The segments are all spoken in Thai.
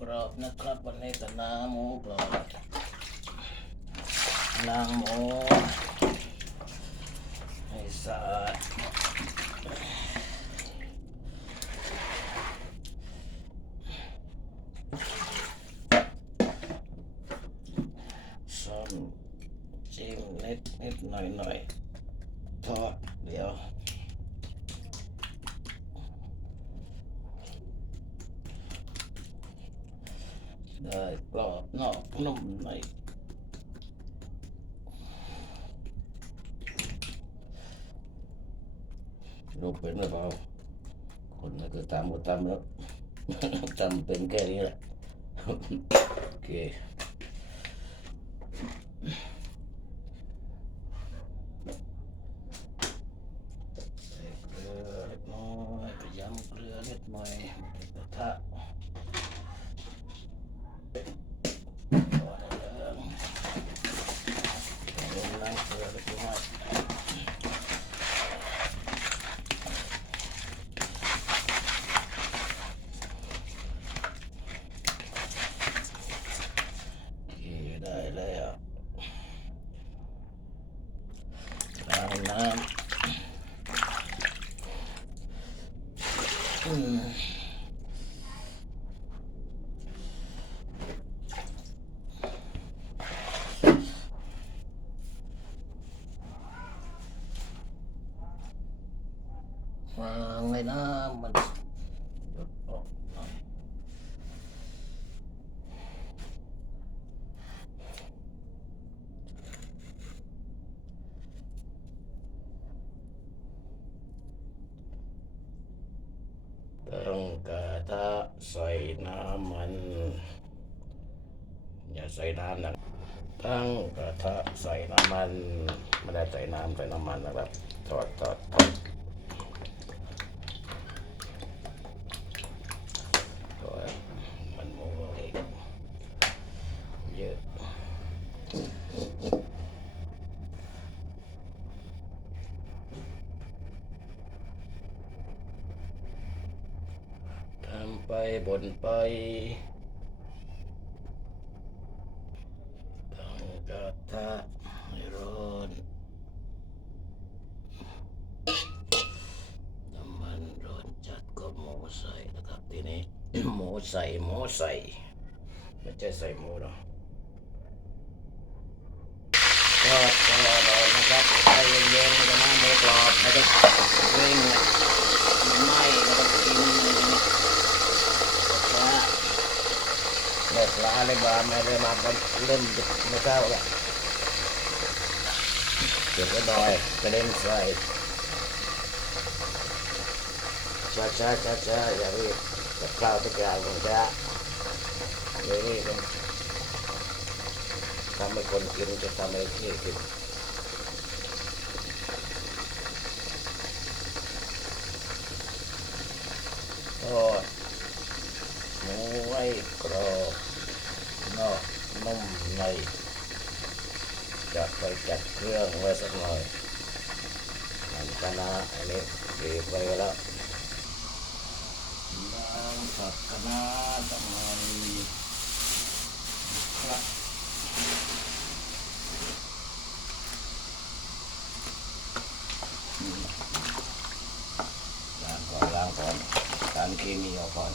กรอบนะครับ วันนี้ก็น้ำหมูกรอบล้างหมูให้สะอาดส้มจิ้มนิดนิดหน่อยหน่อยทอดเดี๋ยว ได้กรอบนอกนุ่มใน รูเป็นหรือเปล่าคนนั้นก็ตามก็ตามแล้ว ตามเป็นแค่นี้แหละ โอเคใส่เกลือเล็กน้อยไปย้ำเกลือเล็กน้อยในกระทะ ล้างเกลือเล็กน้อยโอเคได้แล้วล้างน้ำอืม วางไว้นะมันลดออกตั้งกระทะใส่น้ำมัน อย่าใส่น้ำนะตั้งกระทะใส่น้ำมัน ไม่ได้ใส่น้ำใส่น้ำมันนะครับทอดทอดทอด ก็มันโมโหเองเยอะทำไป บนไปตั้งกระทะให้ร้อนน้ำมันร้อนจัดก็หมูใส่นะครับทีนี้หมูใส่หมูใส่ไม่ใช่ใส่หมูเนาะทอดตลอดนะครับใจเย็นๆนะหมูกรอบไม่ต้องเร่งนะไหม่ไม่ต้องกินนะ เลิกลาเลยบาไม่ได้มาก็เริ่มจะไม่เข้าละเก็บไว้หน่อยกระเด็นใส่ช้าช้าช้าช้าอย่ารีบกับข้าวทุกอย่างผมจะเดี๋ยวนี้ต้องทำให้คนกินจะทำให้ที่กินทอดหมูไว้กรอบ นุ่มในจัดไปจัดเครื่องไว้สักหน่อยอันคณะอันนี้บีบไปแล้วล้างผักคะน้าตมันครับล้างก่อนล้างก่อนสารเคมีออกก่อน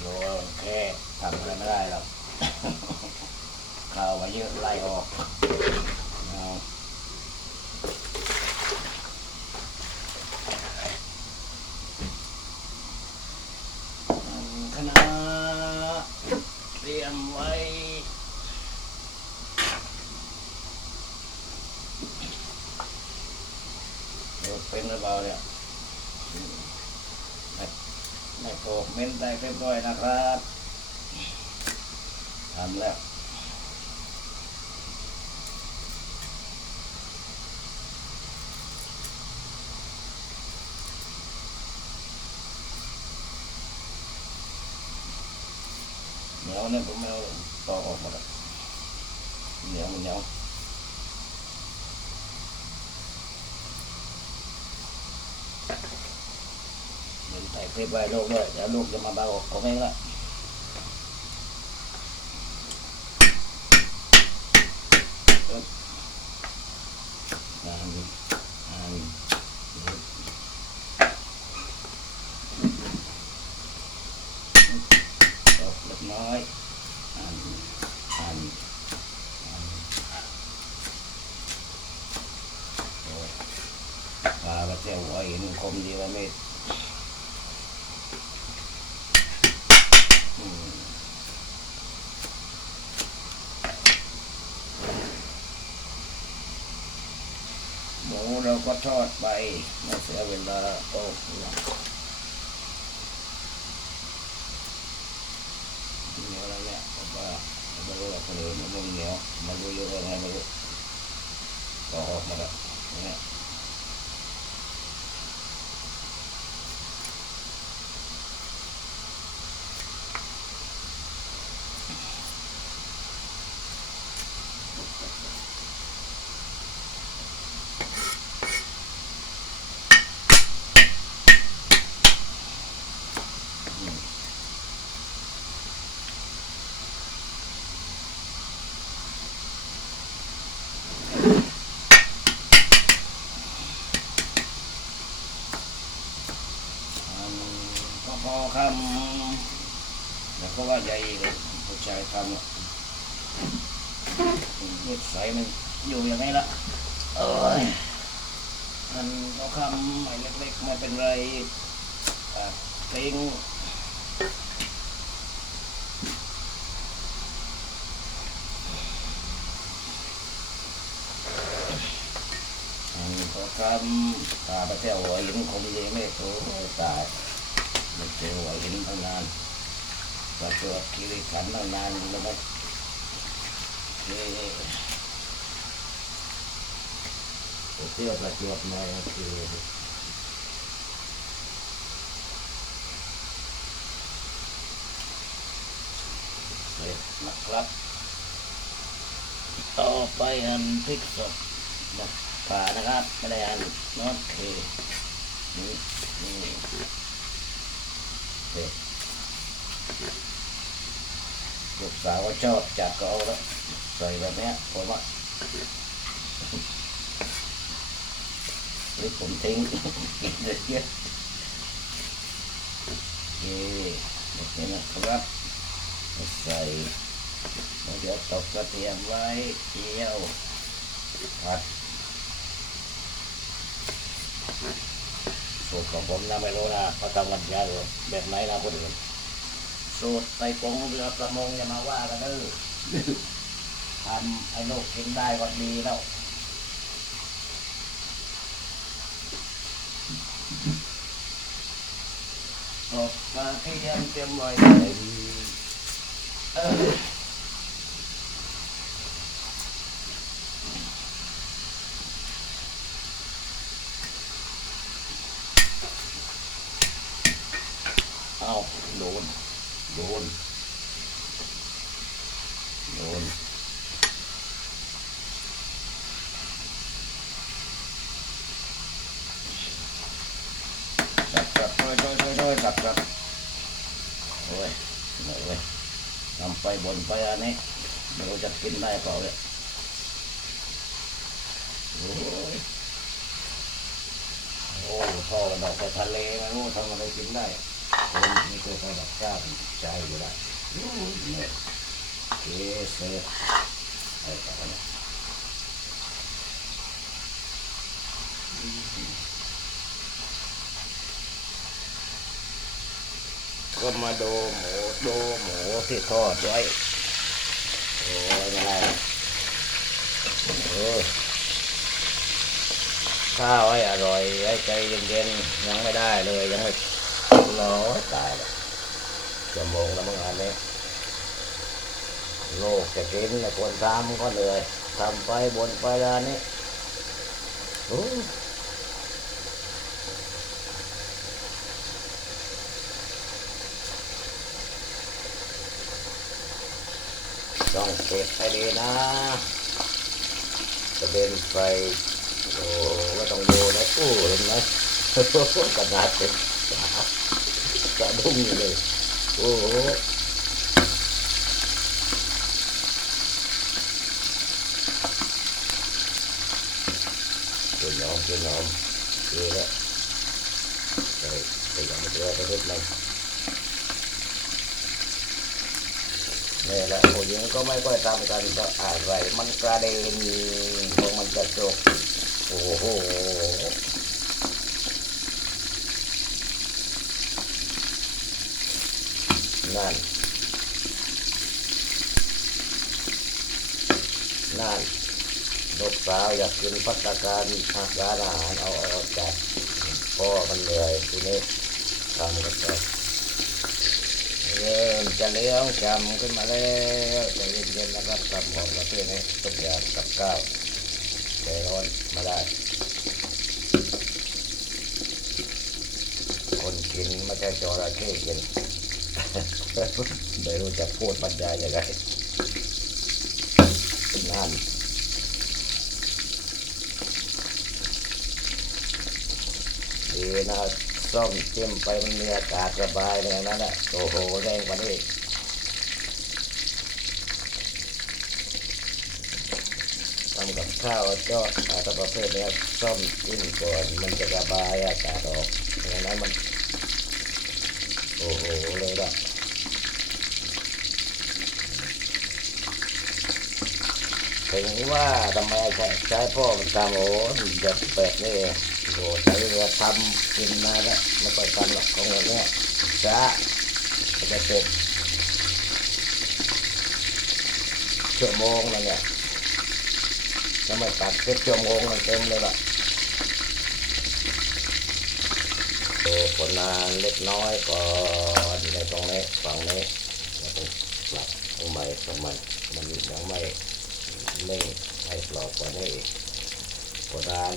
โอ้แค่ทำอะไรไม่ได้หรอก ข้าวมาเยอะไล่ออกเอาคณะเตรียมไว้ เดี๋ยวเป็นหรือเปล่าเนี่ยไม่ไม่โกก เรียบร้อยนะครับทำแล้วเหนียวเนี่ยผมไม่เอาต่อออกหมดอะเหนียวมันเหนียวเดี๋ยวใส่ คลิปไว้ลูกด้วยเดี๋ยวลูกจะมาเบาผมเองละปึ๊บงานงานจบเล็กน้อยอันอันอันโอ้ยปลาก็เจ้าหัวหินคมดีว่าไม่อืมหมูเรา ก็ทอดไปไม่เสียเวลาโอ้เหนียวอะไรเนี่ยผมว่าไม่รู้ว่าคนอื่นมันไม่เหนียวมันรู้เยอะอะไรไม่รู้ก็ออกมาแล้วเนี่ย อันก็พอ คำแต่ก็ว่าใหญ่เลยผู้ชายทำอะนิสัยมันอยู่อย่างนี้ละเอ้ยมันก็คำไม่เล็กๆไม่เป็นไรตัดทิ้งอันก็คำตาไปเที่ยวหัวหินคงดีไม่โตตาย ไม่เจอหัวหินตั้งนานประจวบคีรีขันตั้งนานแล้วไม่เจอเที่ยวประจวบมาคือเสร็จนะครับ ต่อไปหั่นพริกสดมาผ่านะครับไม่ได้หั่นโอเคนี่นี่ สร็จลูกสาวก็ชอบจัดก็เอาแล้วใส่แบบเนี้ยผมว่าหรือผมทิ้งกินเลยเยอะโอเคแบบนี้นะครับใส่แล้วเดี๋ยวตบกระเทียมไว้เจียวผัด สูตรของผมนะไม่รู้นะเขาทำกันยากแบบไหนนะคนอื่นสูตรไปกงเรือประมงอย่ามาว่ากันเด้อทำไอ้ลูกกินได้ก็ดีแล้วตบกระเทียมเตรียมไว้เลย เออเอาโดน โดน โดน จับจับโดยโดยโดยจับจับโอ้ยเหน่อยเว้ยทำไปบนไปอันนี้ไม่รู้จะกินได้เปล่าเลยโอ้ยโอ้พ่อกันออกไปทะเลไม่รู้ทำอะไรกินได้ กล้าใจอยู่ได้โอ้ยเนี่ยเกสเซอร์อะไรต่อเนี่ยก็มาดูหมูดูหมูที่ทอดไว้โอ้ยยังไงเออข้าวให้อร่อยให้ใจเย็นๆยังไม่ได้เลยยังไม่ ร้อยตายแล้วจะโมงแล้วมั้งอันนี้โลกจะกินแต่คนทำก็เหนื่อยทำไปบนไปแล้วนี้ต้องเก็บให้ดีนะกระเด็นไฟโอ้ก็ต้องดูนะอู้เห็นไหมกระดาษเป็ม เจอไปนิดนึงนี่แหละผู้หญิงก็ไม่ค่อยทำกันก็อะไรมันกระเด็ นั่นนั่นลูกสาวอยากกินพัตตาการอาหารอาหารเอาออกจากพ่อมันเหนื่อยทีนี้ทำกันไปเริ่มจะเลี้ยงจำขึ้นมาแล้วใจเย็นๆนะครับกลับของประเทศนี้ทุกอย่างกับก้าวใจร้อนมาได้ คนกินไม่ใช่จระเข้กิน ไม่รู้จะพูดบรรยายยังไงนั่นดีนะส้มจิ้มไปมันมีอากาศสบายเลยนั่นแหละโอ้โหแรงกว่านี้กทำกับข้าวก็อาจจะประเภทนี้ส้มจิ้มก่อนมันจะระบายอากาศออกอย่างนั้นมัน โอ้โหเลยละถึงว่าทำไมใช้ใช้พ่อมันทำโอ้แบบแปลกนี่โอ้ใช้เรือทำกินมาแล้วไม่ค่อยทำหรอกของแบบเนี้ยช้าจะเสร็จชั่วโมงแล้วเนี่ยถ้าไมตัดเสร็จชั่วโมงมันเต็มเลยล่ะ โอ้ ผลงานเล็กน้อยก่อนในตรงนี้ฝั่งนี้แล้วก็ปรับตรงใหม่ตรงใหม่มันยังไม่นิ่งให้ปลอกกว่านี้อีกผลาน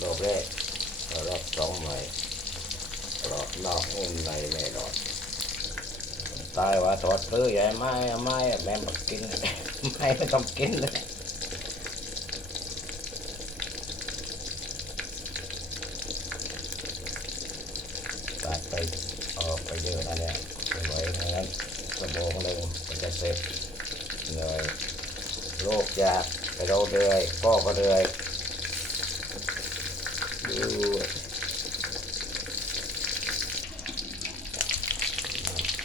รอบแรกรอบสองใหม่ปลอกนอกอุ่นในแน่นอนตายว่าถอดซื้อใหญ่ไม้ไม้แม่มากินไม่ไม่ต้องกินเลย ตัดไปอ อกไปเยอะนนี่ยไว้อยงั้นชั่วโมงหนึ่งมันจะเสร็จเหนื่อยโรคยากไปเราเดือยพ่อก็เดือยดู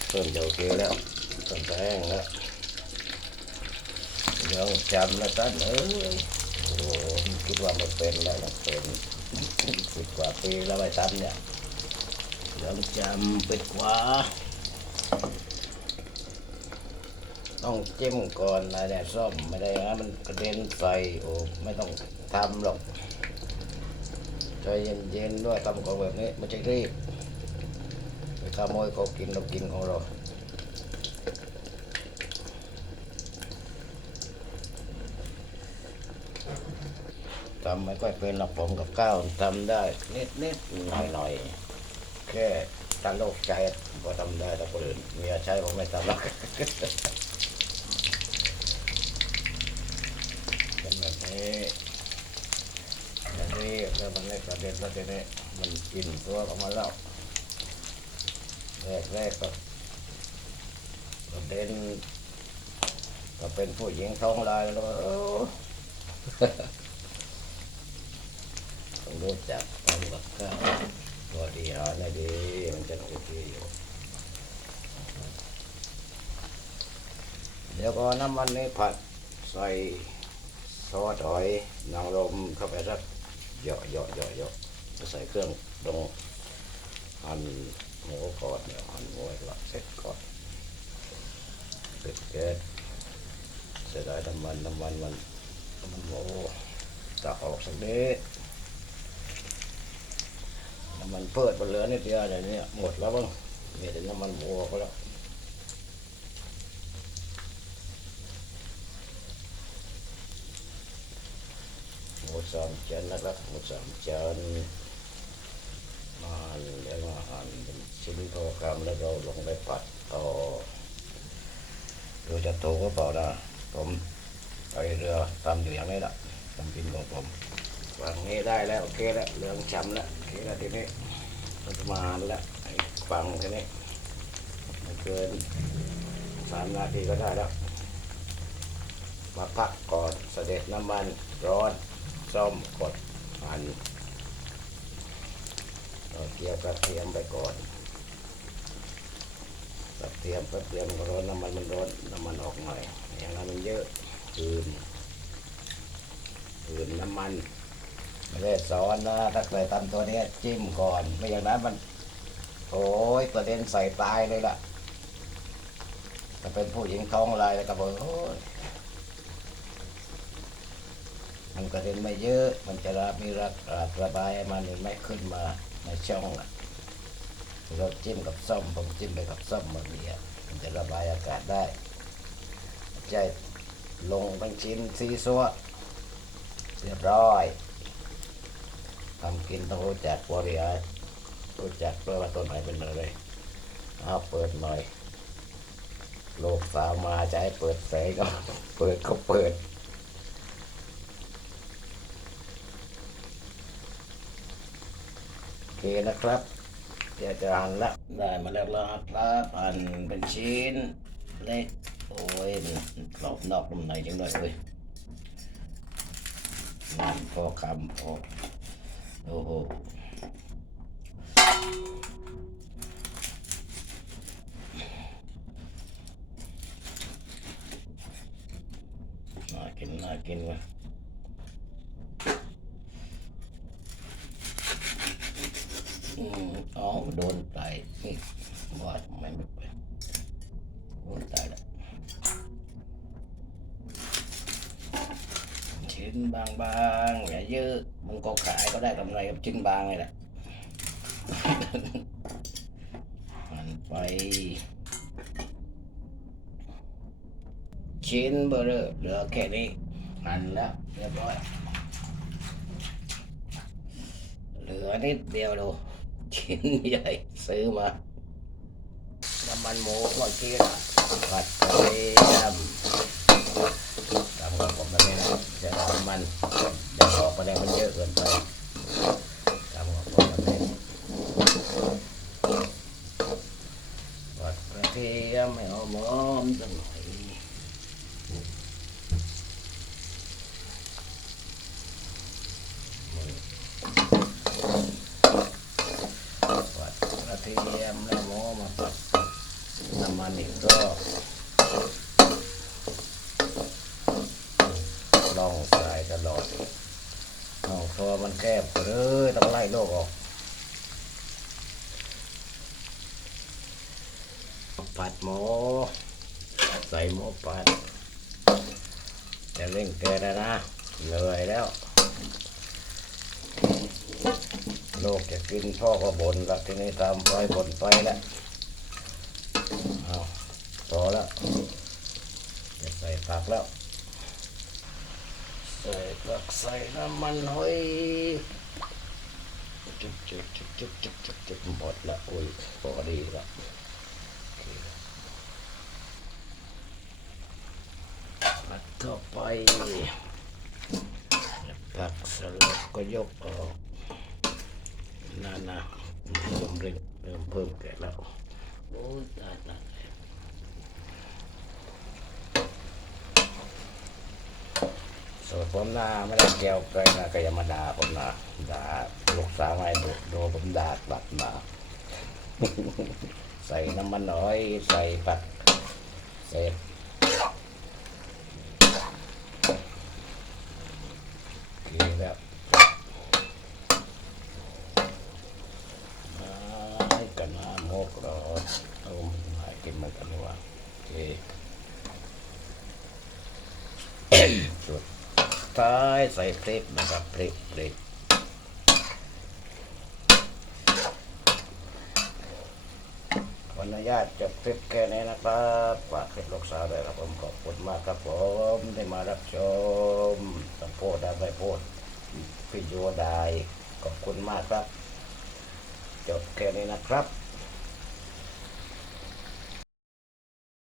เพิ่มจะโอเคแล้วเพิ่มแห้งแล้วยังจำนะตั้นเอ้ยโอ้คิดว่าไม่เป็นแล้วนเป็นสิบกว่าปีแล้วไม่ทำเนี่ย ยังจำเปิดขวา ต้องจิ้มก่อนนะเนี่ยซ่อมไม่ได้นะมันกระเด็นใส่โอ้ไม่ต้องทำหรอกใจเย็นๆด้วยทำของแบบนี้ไม่ใช่รีบไปขโมยเขากินเรากินของเราทำไม่ค่อยเป็นหรอกผมกับข้าวทำได้นิดๆหน่อยๆ แค่ตั้งโลกใจก็ทำได้แต่คนอื่นเมียใช้ผมไม่ทำหรอกเป็นแบบนี้แบบนี้แล้วมันไม่กระเด็นแล้วทีนี้มันกินตัวออกมาแล้วแรกแรกก็กระเด็นก็เป็นผู้หญิงท้องลายแล้วโอ้ต้องรู้จักทำกับข้าว ตัวดีหาได้ดีมันจะโอเคอยู่เดี๋ยวก็น้ำมันนี้ผัดใส่ซอสหอยนางรมเข้าไปสักเหยาะเหยาะเหยาะเหยาะใส่เครื่องดองหั่นหมูก่อนเดี๋ยวหั่นหมูให้ละเสร็จก่อนปิดแก๊สเสียดายน้ำมันน้ำมันมันน้ำมันหมูตักออกสักนิด น้ำมันเพิดมันเหลือนิดเดียวเดี๋ยวนี้หมดแล้วบ้างมีแต่น้ำมันหมูออกแล้วหมูสามจานนะครับหมูสามจานมาแล้วมาหั่นเป็นชิ้นพอคำแล้วเราลงไปผัดต่อดูจะโตก็เปล่านะผมไปเรือทำอยู่อย่างนี้แหละทำกินของผม ฝั่งนี้ได้แล้วโอเคแล้วเรื่องช้ำแล้วโอเคแล้วทีนี้มันมาแล้วไอ้ฝั่งทีนี้ไม่เกินสามนาทีก็ได้แล้ว มาพักก่อนเสด็จน้ำมันร้อนซ่อมกดหั่นเอาเกี่ยวกระเทียมไปก่อนกระเทียมกระเทียมก็ร้อนน้ำมันมันร้อนน้ำมันออกหน่อยอย่างนั้นมันเยอะคืนคืนน้ำมัน ไม่ได้สอนนะถ้าเคยทำตัวนี้จิ้มก่อน ไม่อย่างนั้นมันโอ้ยกระเด็นใส่ตายเลยล่ะถ้าเป็นผู้หญิงท้องลายแล้วก็บอกโอ้ยมันกระเด็นไม่เยอะ มันจะระมีระระบายมันไม่ขึ้นมาในช่องอะเราจิ้มกับส้มผมจิ้มไปกับส้มมันเนี่ยมันจะระบายอากาศได้ใจลงเป็นชิ้นซีซัวเรียบร้อย ทำกินต้องรู้จักบริหารรู้จักเพื่อว่าต้นไหนเป็นอะไรเอาเปิดหน่อย โลกสาวมาจะให้เปิดแสงก็เปิดก็เปิดโอเคนะครับเดี๋ยวจะหั่นละได้มาแล้วนะครับหั่นเป็นชิ้นเล็กโอ้ยกรอบนอกนุ่มในจังเลยเว้ยพอคำพอ โอ้โหน่ากินน่ากินเว้ย อืมอ๋อโดนไตนี่ว่าทำไมไม่ไปโดนไตแล้ว ชิ้นบางๆอย่าเยอะ มันก็ขายก็ได้กำไรกับชิ้นบางเลยแหละมันไป ชิ้นเบอร์เหลือแค่นี้หั่นแล้วเรียบร้อย เหลือนิดเดียวดูชิ้นใหญ่ซื้อมาน้ำมันหมูเมื่อกี้นะผัดกระเทียมทำกับผมแบบนี้นะจะเอาน้ำมันเดี๋ยวออกมาแล้วมันเยอะเกินไปทำกับผมแบบนี้ผัดกระเทียมให้หอมๆสักหน่อยผัดกระเทียมแล้วหมูมาผัดน้ำมันอีกรอบลองสายตลอดเอาพอมันแคบก็เลย ต้องไล่โรคออกผัดหมูใส่หมูผัดจะเร่งเกินแล้วนะเหนื่อยแล้วลูกจะกินพ่อก็บนแล้วทีนี้ตามไปบ่นไปแล้วเอาพอแล้วจะใส่ผักแล้วใส่ผักใส่น้ำมันหอย จุ๊บจุ๊บจุ๊บจุ๊บจุ๊บจุ๊บจุ๊บหมดละอุ้ยพอดีละผัดเข้าไปผักสลัดก็ยกออกนั่นนะเริ่มเร่งเริ่มเพิ่มแก่แล้วโอ้ยตายตายส่วนผมนะไม่ได้เกี่ยวใครนะก็อย่ามาด่าผมนะด่า ลูกสาวให้ดูดูผมด่าตัดมา ใส่น้ำมันน่อย ใส่ผักเสร็จดีแล้วให้กันน้ำโมกรอเอามากินมือนกันดีกว่าโอเคสุดท้ายใส่พริกนะครับพริกพริกขออนุ ญาตจบคลิปแค่นี้นะครับฝากคลิปลูกสาวด้วยครับผมขอบคุณมากครับผมได้มารับชมต้องโพดได้ไปโพดพิโยดายขอบคุณมากครับ จบแค่นี้นะครับ